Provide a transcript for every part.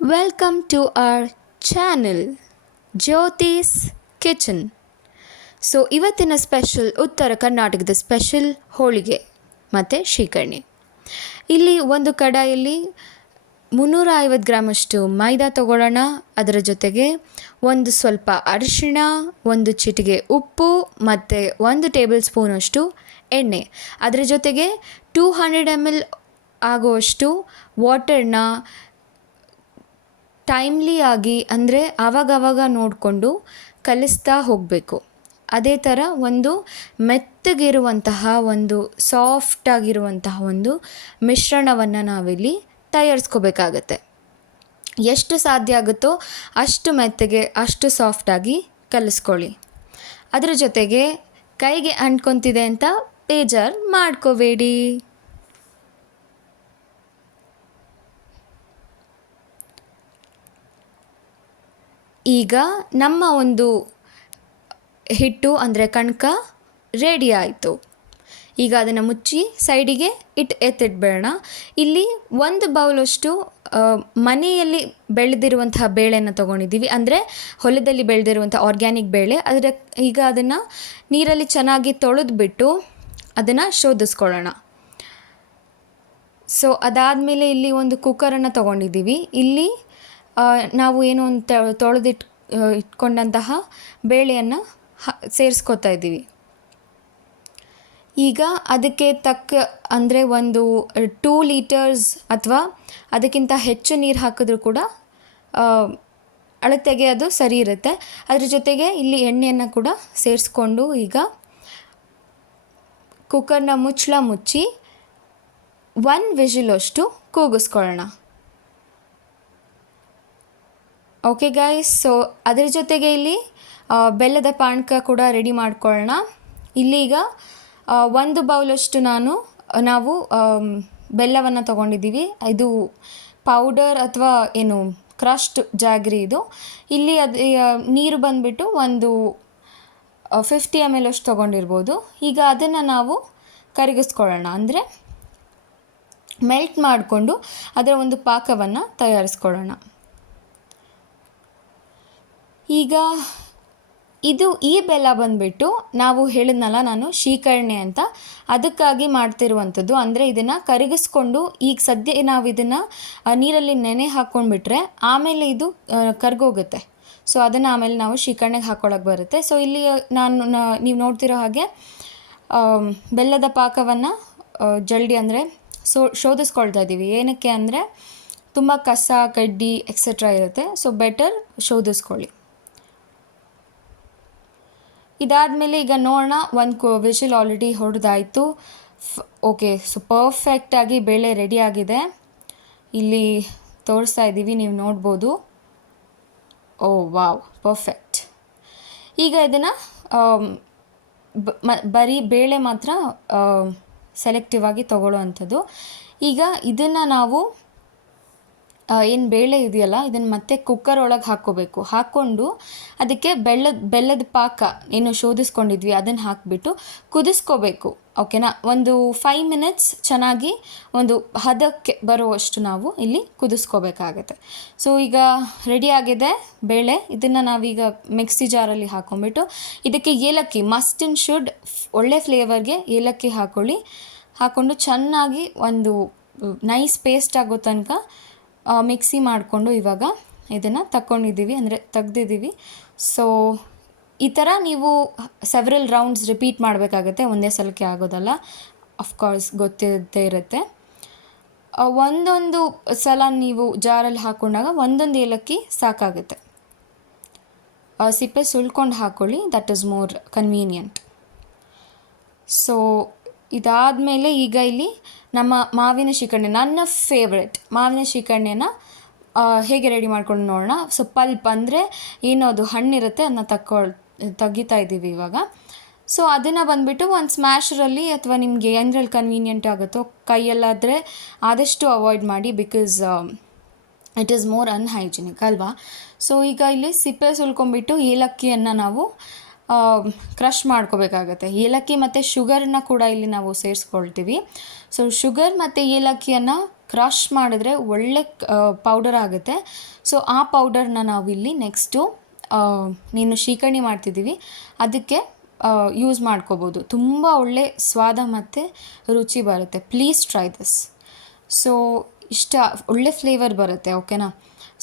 Welcome to our channel Jyothi's kitchen. So ಇವತ್ತಿನ special ಉತ್ತರ ಕರ್ನಾಟಕದ ಸ್ಪೆಷಲ್ ಹೋಳಿಗೆ ಮತ್ತು ಶ್ರೀಕರ್ಣಿ. ಇಲ್ಲಿ ಒಂದು ಕಡಾಯಲ್ಲಿ 350 ಗ್ರಾಮಷ್ಟು ಮೈದಾ ತಗೊಳ್ಳೋಣ. ಅದರ ಜೊತೆಗೆ ಒಂದು ಸ್ವಲ್ಪ ಅರಿಶಿಣ, ಒಂದು ಚಿಟಿಕೆ ಉಪ್ಪು ಮತ್ತು 1 ಟೇಬಲ್ ಸ್ಪೂನಷ್ಟು ಎಣ್ಣೆ. ಅದರ ಜೊತೆಗೆ 200 ml ಆಗುವಷ್ಟು ವಾಟರ್ನ ಟೈಮ್ಲಿ ಆಗಿ ಅಂದರೆ ಆವಾಗವಾಗ ನೋಡಿಕೊಂಡು ಕಲಿಸ್ತಾ ಹೋಗಬೇಕು. ಅದೇ ಥರ ಒಂದು ಮೆತ್ತಗಿರುವಂತಹ ಒಂದು ಸಾಫ್ಟಾಗಿರುವಂತಹ ಒಂದು ಮಿಶ್ರಣವನ್ನು ನಾವಿಲ್ಲಿ ತಯಾರಿಸ್ಕೋಬೇಕಾಗತ್ತೆ. ಎಷ್ಟು ಸಾಧ್ಯ ಆಗುತ್ತೋ ಅಷ್ಟು ಮೆತ್ತಗೆ, ಅಷ್ಟು ಸಾಫ್ಟಾಗಿ ಕಲಿಸ್ಕೊಳ್ಳಿ. ಅದರ ಜೊತೆಗೆ ಕೈಗೆ ಅಂಟ್ಕೊತಿದೆ ಅಂತ ಬೇಜಾರು ಮಾಡ್ಕೋಬೇಡಿ. ಈಗ ನಮ್ಮ ಒಂದು ಹಿಟ್ಟು ಅಂದರೆ ಕಣಕ ರೆಡಿ ಆಯಿತು. ಈಗ ಅದನ್ನು ಮುಚ್ಚಿ ಸೈಡಿಗೆ ಎತ್ತಿಡಬೇಡ. ಇಲ್ಲಿ 1 ಬೌಲಷ್ಟು ಮನೆಯಲ್ಲಿ ಬೆಳೆದಿರುವಂತಹ ಬೇಳೆಯನ್ನು ತೊಗೊಂಡಿದ್ದೀವಿ, ಅಂದರೆ ಹೊಲದಲ್ಲಿ ಬೆಳೆದಿರುವಂಥ ಆರ್ಗ್ಯಾನಿಕ್ ಬೇಳೆ. ಈಗ ಅದನ್ನು ನೀರಲ್ಲಿ ಚೆನ್ನಾಗಿ ತೊಳೆದ್ಬಿಟ್ಟು ಅದನ್ನು ಶೋಧಿಸ್ಕೊಳ್ಳೋಣ. ಸೊ ಅದಾದಮೇಲೆ ಇಲ್ಲಿ ಒಂದು ಕುಕ್ಕರನ್ನು ತೊಗೊಂಡಿದ್ದೀವಿ. ಇಲ್ಲಿ ನಾವು ಏನು ಒಂದು ಇಟ್ಕೊಂಡಂತಹ ಬೇಳೆಯನ್ನು ಸೇರಿಸ್ಕೊತಾ ಇದ್ದೀವಿ. ಈಗ ಅದಕ್ಕೆ ಅಂದರೆ ಒಂದು 2 ಲೀಟರ್ಸ್ ಅಥವಾ ಅದಕ್ಕಿಂತ ಹೆಚ್ಚು ನೀರು ಹಾಕಿದ್ರೂ ಕೂಡ ಅಳತೆಗೆ ಅದು ಸರಿ ಇರುತ್ತೆ. ಅದ್ರ ಜೊತೆಗೆ ಇಲ್ಲಿ ಎಣ್ಣೆಯನ್ನು ಕೂಡ ಸೇರಿಸ್ಕೊಂಡು ಈಗ ಕುಕ್ಕರ್ನ ಮುಚ್ಚಿ 1 ವಿಷಿಲಷ್ಟು ಕೂಗಿಸ್ಕೊಳ್ಳೋಣ. ಓಕೆ ಗೈಸ್, ಸೊ ಅದರ ಜೊತೆಗೆ ಇಲ್ಲಿ ಬೆಲ್ಲದ ಪಾನಕ ಕೂಡ ರೆಡಿ ಮಾಡ್ಕೊಳ್ಳೋಣ. ಇಲ್ಲಿ ಈಗ 1 ಬೌಲಷ್ಟು ನಾವು ಬೆಲ್ಲವನ್ನು ತೊಗೊಂಡಿದ್ದೀವಿ. ಇದು ಪೌಡರ್ ಅಥವಾ ಏನು ಕ್ರಶ್ಡ್ ಜಾಗ್ರಿ ಇದು. ಇಲ್ಲಿ ನೀರು ಬಂದುಬಿಟ್ಟು ಒಂದು 50 ml ಅಷ್ಟು ತೊಗೊಂಡಿರ್ಬೋದು. ಈಗ ಅದನ್ನು ನಾವು ಕರಗಿಸ್ಕೊಳ್ಳೋಣ, ಅಂದರೆ ಮೆಲ್ಟ್ ಮಾಡಿಕೊಂಡು ಅದರ ಒಂದು ಪಾಕವನ್ನು ತಯಾರಿಸ್ಕೊಳ್ಳೋಣ. ಈಗ ಈ ಬೆಲ್ಲ ಬಂದುಬಿಟ್ಟು ನಾವು ಹೇಳಿದ್ನಲ್ಲ ನಾನು ಶ್ರೀಕರ್ಣಿ ಅಂತ, ಅದಕ್ಕಾಗಿ ಮಾಡ್ತಿರುವಂಥದ್ದು. ಅಂದರೆ ಇದನ್ನು ಕರಗಿಸ್ಕೊಂಡು ಈಗ ಸದ್ಯ ನಾವು ಇದನ್ನು ನೀರಲ್ಲಿ ನೆನೆ ಹಾಕ್ಕೊಂಡ್ಬಿಟ್ರೆ ಆಮೇಲೆ ಇದು ಕರ್ಗೋಗುತ್ತೆ. ಸೊ ಅದನ್ನು ಆಮೇಲೆ ನಾವು ಶ್ರೀಕರ್ಣಿಗೆ ಹಾಕ್ಕೊಳಕ್ಕೆ ಬರುತ್ತೆ. ಸೊ ಇಲ್ಲಿ ನೀವು ನೋಡ್ತಿರೋ ಹಾಗೆ ಬೆಲ್ಲದ ಪಾಕವನ್ನು ಜಲ್ದಿ ಅಂದರೆ ಶೋಧಿಸ್ಕೊಳ್ತಾ ಇದ್ದೀವಿ. ಏನಕ್ಕೆ ಅಂದರೆ ತುಂಬ ಕಸ ಕಡ್ಡಿ ಎಕ್ಸೆಟ್ರಾ ಇರುತ್ತೆ. ಸೊ ಬೆಟರ್ ಶೋಧಿಸ್ಕೊಳ್ಳಿ. ಇದಾದಮೇಲೆ ಈಗ ನೋಡೋಣ, 1 ವಿಷಿಲ್ ಆಲ್ರೆಡಿ ಹೊಡೆದಾಯಿತು. ಓಕೆ, ಸೊ ಪರ್ಫೆಕ್ಟಾಗಿ ಬೇಳೆ ರೆಡಿ ಆಗಿದೆ. ಇಲ್ಲಿ ತೋರಿಸ್ತಾ ಇದ್ದೀವಿ, ನೀವು ನೋಡ್ಬೋದು. Oh wow, perfect. ಈಗ ಇದನ್ನು ಬರೀ ಬೇಳೆ ಮಾತ್ರ ಸೆಲೆಕ್ಟಿವ್ ಆಗಿ ತಗೊಳ್ಳೋ ಅಂಥದ್ದು. ಈಗ ಇದನ್ನು ನಾವು ಏನು ಬೇಳೆ ಇದೆಯಲ್ಲ ಇದನ್ನು ಮತ್ತೆ ಕುಕ್ಕರ್ ಒಳಗೆ ಹಾಕ್ಕೊಂಡು ಅದಕ್ಕೆ ಬೆಲ್ಲದ ಪಾಕ ಏನು ಶೋಧಿಸ್ಕೊಂಡಿದ್ವಿ ಅದನ್ನು ಹಾಕಿಬಿಟ್ಟು ಕುದಿಸ್ಕೋಬೇಕು. ಓಕೆನಾ, ಒಂದು 5 ಮಿನಿಟ್ಸ್ ಚೆನ್ನಾಗಿ ಒಂದು ಹದಕ್ಕೆ ಬರುವಷ್ಟು ನಾವು ಇಲ್ಲಿ ಕುದಿಸ್ಕೋಬೇಕಾಗತ್ತೆ. ಸೊ ಈಗ ರೆಡಿಯಾಗಿದೆ ಬೇಳೆ. ಇದನ್ನು ನಾವೀಗ ಮಿಕ್ಸಿ ಜಾರಲ್ಲಿ ಹಾಕ್ಕೊಂಬಿಟ್ಟು ಇದಕ್ಕೆ ಏಲಕ್ಕಿ ಮಸ್ಟ್ ಆ್ಯಂಡ್ ಶುಡ್, ಒಳ್ಳೆ ಫ್ಲೇವರ್ಗೆ ಏಲಕ್ಕಿ ಹಾಕ್ಕೊಂಡು ಚೆನ್ನಾಗಿ ಒಂದು ನೈಸ್ ಪೇಸ್ಟ್ ಆಗೋ ತನಕ ಮಿಕ್ಸಿ ಮಾಡಿಕೊಂಡು ಇವಾಗ ಇದನ್ನು ತೆಗ್ದಿದ್ದೀವಿ. ಸೊ ಈ ಥರ ನೀವು ಸೆವ್ರಲ್ ರೌಂಡ್ಸ್ ರಿಪೀಟ್ ಮಾಡಬೇಕಾಗತ್ತೆ, ಒಂದೇ ಸಲಕ್ಕೆ ಆಗೋದಲ್ಲ. ಅಫ್ಕೋರ್ಸ್ ಗೊತ್ತಿದ್ದೇ ಇರುತ್ತೆ. ಒಂದೊಂದು ಸಲ ನೀವು ಜಾರಲ್ಲಿ ಹಾಕ್ಕೊಂಡಾಗ ಒಂದೊಂದು ಏಲಕ್ಕಿ ಸಾಕಾಗುತ್ತೆ. ಸಿಪ್ಪೆ ಸುಲ್ಕೊಂಡು ಹಾಕ್ಕೊಳ್ಳಿ, that is more convenient. So ಇದಾದಮೇಲೆ ಈಗ ಇಲ್ಲಿ ನಮ್ಮ ಮಾವಿನ ಶ್ರೀಕರ್ಣಿ, ನನ್ನ ಫೇವ್ರೆಟ್ ಮಾವಿನ ಶ್ರೀಕರ್ಣಿಯನ್ನು ಹೇಗೆ ರೆಡಿ ಮಾಡ್ಕೊಂಡು ನೋಡೋಣ. ಸೊ ಪಲ್ಪ್ ಅಂದರೆ ಏನೋ ಅದು ಹಣ್ಣಿರುತ್ತೆ, ಅದನ್ನ ತೆಗಿತಾ ಇದ್ದೀವಿ ಇವಾಗ. ಸೊ ಅದನ್ನು ಬಂದುಬಿಟ್ಟು ಒಂದು ಸ್ಮ್ಯಾಶರಲ್ಲಿ ಅಥವಾ ನಿಮಗೆ ಏನರಲ್ಲಿ ಕನ್ವೀನಿಯೆಂಟ್ ಆಗುತ್ತೋ, ಕೈಯಲ್ಲಾದರೆ ಆದಷ್ಟು ಅವಾಯ್ಡ್ ಮಾಡಿ, because it is more unhygienic ಅಲ್ವಾ. ಸೊ ಈಗ ಇಲ್ಲಿ ಸಿಪ್ಪೆ ಸುಲ್ಕೊಂಡ್ಬಿಟ್ಟು ಏಲಕ್ಕಿಯನ್ನು ನಾವು ಕ್ರಷ್ ಮಾಡ್ಕೋಬೇಕಾಗತ್ತೆ. ಏಲಕ್ಕಿ ಮತ್ತು ಶುಗರನ್ನ ಕೂಡ ಇಲ್ಲಿ ನಾವು ಸೇರಿಸ್ಕೊಳ್ತೀವಿ. ಸೊ ಶುಗರ್ ಮತ್ತು ಏಲಕ್ಕಿಯನ್ನು ಕ್ರಷ್ ಮಾಡಿದ್ರೆ ಒಳ್ಳೆ ಪೌಡರ್ ಆಗುತ್ತೆ. ಸೊ ಆ ಪೌಡರ್ನ ನಾವಿಲ್ಲಿ ನೆಕ್ಸ್ಟು ನೀನು ಶ್ರೀಕರ್ಣಿ ಮಾಡ್ತಿದ್ದೀವಿ ಅದಕ್ಕೆ ಯೂಸ್ ಮಾಡ್ಕೋಬೋದು. ತುಂಬ ಒಳ್ಳೆ ಸ್ವಾದ ಮತ್ತು ರುಚಿ ಬರುತ್ತೆ. Please try this. ಸೊ ಇಷ್ಟ ಒಳ್ಳೆ ಫ್ಲೇವರ್ ಬರುತ್ತೆ, ಓಕೆನಾ.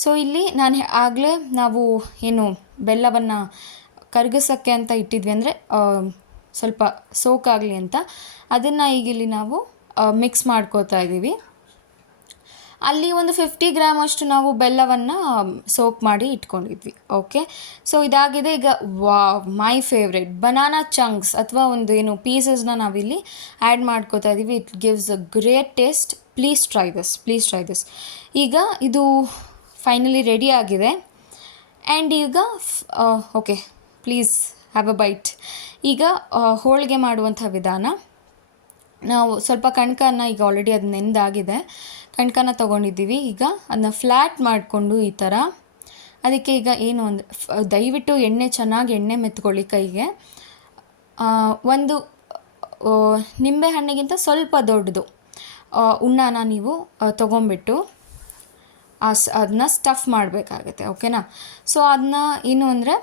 ಸೊ ಇಲ್ಲಿ ನಾನು ಆಗಲೇ ನಾವು ಏನು ಬೆಲ್ಲವನ್ನು ಕರಗಿಸೋಕ್ಕೆ ಅಂತ ಇಟ್ಟಿದ್ವಿ, ಅಂದರೆ ಸ್ವಲ್ಪ ಸೋಕಾಗಲಿ ಅಂತ, ಅದನ್ನು ಈಗ ಇಲ್ಲಿ ನಾವು ಮಿಕ್ಸ್ ಮಾಡ್ಕೋತಾ ಇದ್ದೀವಿ. ಅಲ್ಲಿ ಒಂದು 50 ಗ್ರಾಮ್ ಅಷ್ಟು ನಾವು ಬೆಲ್ಲವನ್ನು ಸೋಕ್ ಮಾಡಿ ಇಟ್ಕೊಂಡಿದ್ವಿ. ಓಕೆ, ಸೊ ಇದಾಗಿದೆ. ಈಗ ಮೈ ಫೇವ್ರೆಟ್ ಬನಾನಾ ಚಂಕ್ಸ್ ಅಥವಾ ಒಂದು ಏನು ಪೀಸಸ್ನ ನಾವಿಲ್ಲಿ ಆ್ಯಡ್ ಮಾಡ್ಕೋತಾ ಇದ್ದೀವಿ. It gives a great taste. Please try this. ಈಗ ಇದು ಫೈನಲಿ ರೆಡಿ ಆಗಿದೆ. ಆ್ಯಂಡ್ ಈಗ okay, please have a bite. ಈಗ ಹೋಳಿಗೆ ಮಾಡುವಂಥ ವಿಧಾನ. ನಾವು ಸ್ವಲ್ಪ ಕಣ್ಕನ, ಈಗ ಆಲ್ರೆಡಿ ಅದು ನೆಂದಾಗಿದೆ, ಕಣ್ಕನ ತೊಗೊಂಡಿದ್ದೀವಿ. ಈಗ ಅದನ್ನ ಫ್ಲ್ಯಾಟ್ ಮಾಡಿಕೊಂಡು ಈ ಥರ ಅದಕ್ಕೆ ಈಗ ಏನು ಒಂದು ದಯವಿಟ್ಟು ಚೆನ್ನಾಗಿ ಎಣ್ಣೆ ಮೆತ್ಕೊಳ್ಳಿ ಕೈಗೆ. ಒಂದು ನಿಂಬೆ ಹಣ್ಣಿಗಿಂತ ಸ್ವಲ್ಪ ದೊಡ್ಡದು ಉಣ್ಣಾನ ನೀವು ತೊಗೊಂಬಿಟ್ಟು ಅದನ್ನ ಸ್ಟಫ್ ಮಾಡಬೇಕಾಗತ್ತೆ, ಓಕೆನಾ. ಸೊ ಅದನ್ನ ಏನು ಅಂದರೆ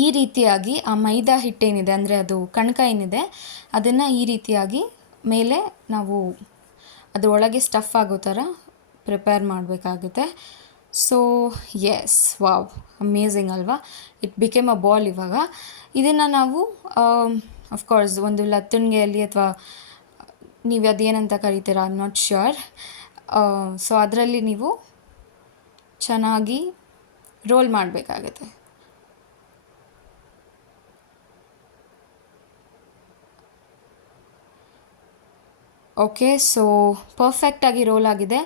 ಈ ರೀತಿಯಾಗಿ ಆ ಮೈದಾ ಹಿಟ್ಟೇನಿದೆ, ಅಂದರೆ ಅದು ಕಣ್ಕ ಏನಿದೆ, ಅದನ್ನು ಈ ರೀತಿಯಾಗಿ ಮೇಲೆ ನಾವು ಅದರೊಳಗೆ ಸ್ಟಫ್ ಆಗೋ ಥರ ಪ್ರಿಪೇರ್ ಮಾಡಬೇಕಾಗುತ್ತೆ. ಸೊ ಎಸ್, ವಾವ್, ಅಮೇಝಿಂಗ್ ಅಲ್ವಾ. It became a ball. ಇವಾಗ ಇದನ್ನು ನಾವು ಅಫ್ಕೋರ್ಸ್ ಒಂದು ಲತ್ತಣಿಗೆಯಲ್ಲಿ ಅಥವಾ ನೀವು ಅದೇನಂತ ಕರಿತೀರಾ, I am not sure. So ಅದರಲ್ಲಿ ನೀವು ಚೆನ್ನಾಗಿ ರೋಲ್ ಮಾಡಬೇಕಾಗುತ್ತೆ. ಓಕೆ, ಸೊ ಪರ್ಫೆಕ್ಟಾಗಿ ರೋಲ್ ಆಗಿದೆ.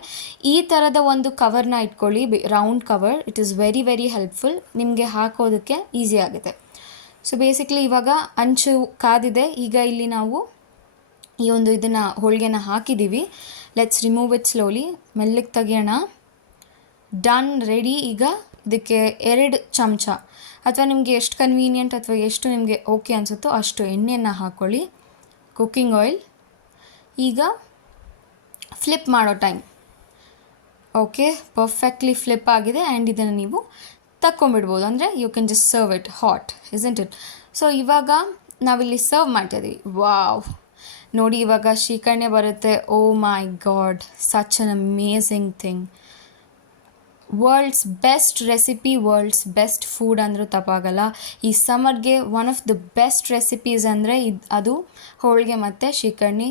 ಈ ಥರದ ಒಂದು ಕವರ್ನ ಇಟ್ಕೊಳ್ಳಿ, round cover. It is very very helpful. ನಿಮಗೆ ಹಾಕೋದಕ್ಕೆ ಈಸಿ ಆಗುತ್ತೆ. ಸೊ ಬೇಸಿಕ್ಲಿ ಇವಾಗ ಅಂಚು ಕಾದಿದೆ. ಈಗ ಇಲ್ಲಿ ನಾವು ಈ ಒಂದು ಇದನ್ನು ಹೋಳಿಗೆನ ಹಾಕಿದ್ದೀವಿ. Let's remove it slowly. ಮೆಲ್ಲಗೆ ತೆಗಿಯೋಣ. Done, ready. ಈಗ ಇದಕ್ಕೆ 2 ಚಮಚ ಅಥವಾ ನಿಮಗೆ ಎಷ್ಟು ಕನ್ವೀನಿಯೆಂಟ್ ಅಥವಾ ಎಷ್ಟು ನಿಮಗೆ ಓಕೆ ಅನಿಸುತ್ತೋ ಅಷ್ಟು ಎಣ್ಣೆಯನ್ನು ಹಾಕ್ಕೊಳ್ಳಿ, ಕುಕ್ಕಿಂಗ್ ಆಯಿಲ್. ಈಗ ಫ್ಲಿಪ್ ಮಾಡೋ ಟೈಮ್. ಓಕೆ, ಪರ್ಫೆಕ್ಟ್ಲಿ ಫ್ಲಿಪ್ ಆಗಿದೆ. ಆ್ಯಂಡ್ ಇದನ್ನು ನೀವು ತಕ್ಕೊಂಬಿಡ್ಬೋದು, ಅಂದರೆ you can just serve it hot, isn't it. So ಇವಾಗ ನಾವಿಲ್ಲಿ ಸರ್ವ್ ಮಾಡ್ತಾಯಿದ್ದೀವಿ. ವಾವ್, ನೋಡಿ ಇವಾಗ ಶ್ರೀಕರ್ಣಿ ಬರುತ್ತೆ. Oh my god, such an amazing thing. World's best recipe, world's best food ಅಂದರೂ ತಪ್ಪಾಗಲ್ಲ. ಈ ಸಮ್ಮರ್ಗೆ one of the best recipes ಅಂದರೆ ಅದು ಹೋಳಿಗೆ ಮತ್ತು ಶ್ರೀಕರ್ಣಿ.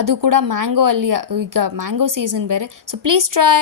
ಅದು ಕೂಡ ಮ್ಯಾಂಗೋ ಅಲ್ಲಿ, ಈಗ ಮ್ಯಾಂಗೋ ಸೀಸನ್ ಬೇರೆ. So please try.